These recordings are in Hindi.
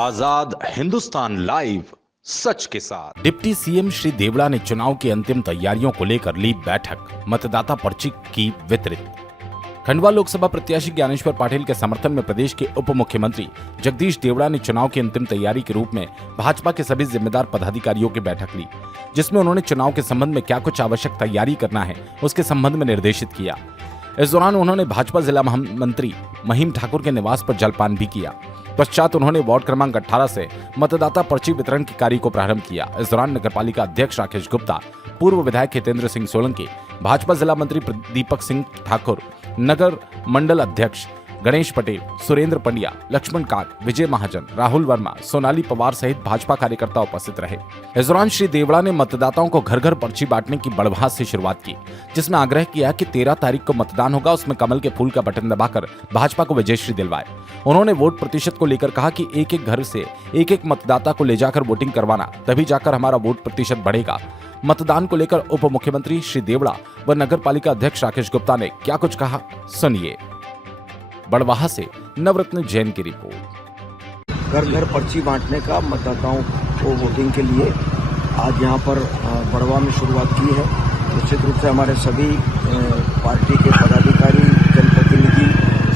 आजाद हिंदुस्तान लाइव, सच के साथ। डिप्टी सीएम श्री देवड़ा ने चुनाव की अंतिम तैयारियों को लेकर ली बैठक, मतदाता पर्ची की वितरित। खंडवा लोकसभा प्रत्याशी ज्ञानेश्वर पाटिल के समर्थन में प्रदेश के उप मुख्यमंत्री जगदीश देवड़ा ने चुनाव की अंतिम तैयारी के रूप में भाजपा के सभी जिम्मेदार पदाधिकारियों की बैठक ली, जिसमें उन्होंने चुनाव के संबंध में क्या कुछ आवश्यक तैयारी करना है उसके संबंध में निर्देशित किया। इस दौरान उन्होंने भाजपा जिला महामंत्री महिम ठाकुर के निवास पर जलपान भी किया। पश्चात उन्होंने वार्ड क्रमांक 18 से मतदाता पर्ची वितरण के कार्य को प्रारंभ किया। इस दौरान नगरपालिका अध्यक्ष राकेश गुप्ता, पूर्व विधायक हितेंद्र सिंह सोलंकी, भाजपा जिला मंत्री दीपक सिंह ठाकुर, नगर मंडल अध्यक्ष गणेश पटेल, सुरेंद्र पंड्या, लक्ष्मण काक, विजय महाजन, राहुल वर्मा, सोनाली पवार सहित भाजपा कार्यकर्ता उपस्थित रहे। इस दौरान श्री देवड़ा ने मतदाताओं को घर घर पर्ची बांटने की बड़भास से शुरुआत की, जिसमें आग्रह किया कि 13 तारीख को मतदान होगा, उसमें कमल के फूल का बटन दबाकर भाजपा को विजयश्री दिलवाए। उन्होंने वोट प्रतिशत को लेकर कहा कि एक एक घर से एक एक मतदाता को ले जाकर वोटिंग करवाना, तभी जाकर हमारा वोट प्रतिशत बढ़ेगा। मतदान को लेकर उप मुख्यमंत्री श्री देवड़ा व नगर पालिका अध्यक्ष राकेश गुप्ता ने क्या कुछ कहा, सुनिए। बड़वाहा से नवरत्न जैन की रिपोर्ट। घर घर पर्ची बांटने का मतदाताओं को वोटिंग के लिए आज यहाँ पर बड़वा में शुरुआत की है। निश्चित रूप से हमारे सभी पार्टी के पदाधिकारी, जनप्रतिनिधि,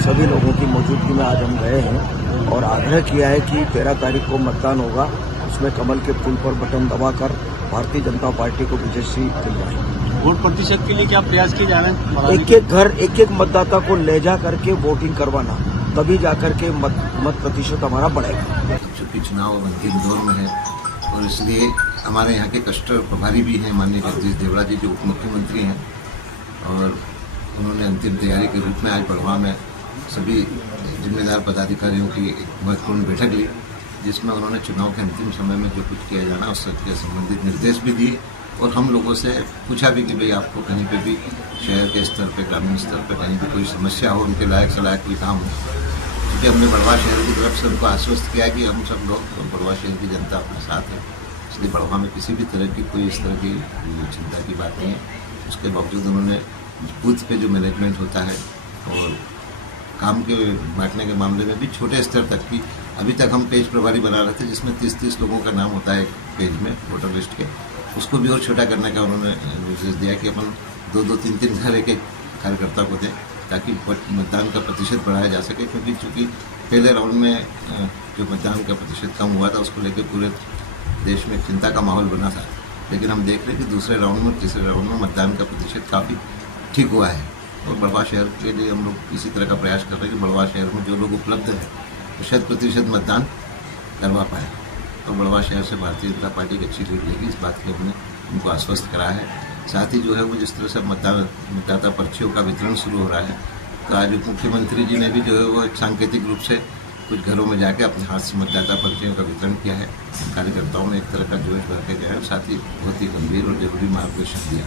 सभी लोगों की मौजूदगी में आज हम गए हैं और आग्रह किया है कि 13 तारीख को मतदान होगा, उसमें कमल के फूल पर बटन दबाकर भारतीय जनता पार्टी को विजयश्री दिलवाएं। वोट प्रतिशत के लिए क्या प्रयास किए जा रहे हैं? एक एक घर, एक एक मतदाता को ले जा करके वोटिंग करवाना, तभी जाकर के मत प्रतिशत हमारा बढ़ेगा। चूंकि चुनाव अंतिम दौर में है और इसलिए हमारे यहाँ के क्लस्टर प्रभारी भी हैं माननीय जगदीश देवड़ा जी, जो उप मुख्यमंत्री हैं, और उन्होंने अंतिम तैयारी के रूप में आज बड़वा में सभी जिम्मेदार पदाधिकारियों की एक महत्वपूर्ण बैठक ली, जिसमें उन्होंने चुनाव के अंतिम समय में जो कुछ किया जाना उससे संबंधित निर्देश भी दिए और हम लोगों से पूछा भी कि भाई आपको कहीं पे भी शहर के स्तर पे, ग्रामीण स्तर पे कहीं भी कोई समस्या हो, उनके लायक सलायक कोई काम हो, क्योंकि हमने बड़वा शहर की तरफ से उनको आश्वस्त किया कि हम सब लोग बड़वा शहर की जनता अपने साथ है, इसलिए बड़वा में किसी भी तरह की कोई इस तरह की चिंता की बात नहीं है। उसके बावजूद उन्होंने बूथ पे जो मैनेजमेंट होता है और काम के बांटने के मामले में भी छोटे स्तर तक की, अभी तक हम पेज प्रभारी बना रहे थे जिसमें 30-30 लोगों का नाम होता है पेज में वोटर लिस्ट के, उसको भी और छोटा करने का उन्होंने निर्देश दिया कि अपन 2-2, 3-3 घर एक कार्यकर्ता को दें ताकि मतदान का प्रतिशत बढ़ाया जा सके, क्योंकि चूँकि पहले राउंड में जो मतदान का प्रतिशत कम हुआ था उसको लेकर पूरे देश में चिंता का माहौल बना था, लेकिन हम देख रहे हैं कि दूसरे राउंड में, तीसरे राउंड में मतदान का प्रतिशत काफ़ी ठीक हुआ है और बड़वा शहर के लिए हम लोग इसी तरह का प्रयास कर रहे हैं कि बड़वा शहर में जो लोग उपलब्ध हैं तो 100% मतदान करवा पाए। तो बड़वा शहर से भारतीय जनता पार्टी की अच्छी लीड लेगी, इस बात की हमने उनको आश्वस्त करा है। साथ ही जो है वो जिस तरह से मतदाता पर्चियों का वितरण शुरू हो रहा है, तो आज उप मुख्यमंत्री जी ने भी जो है वो एक सांकेतिक रूप से कुछ घरों में जाके अपने हाथ से मतदाता पर्चियों का वितरण किया है। कार्यकर्ताओं में एक तरह का जोश भर के गया है, साथ ही बहुत ही गंभीर और जरूरी मार्गदर्शन दिया।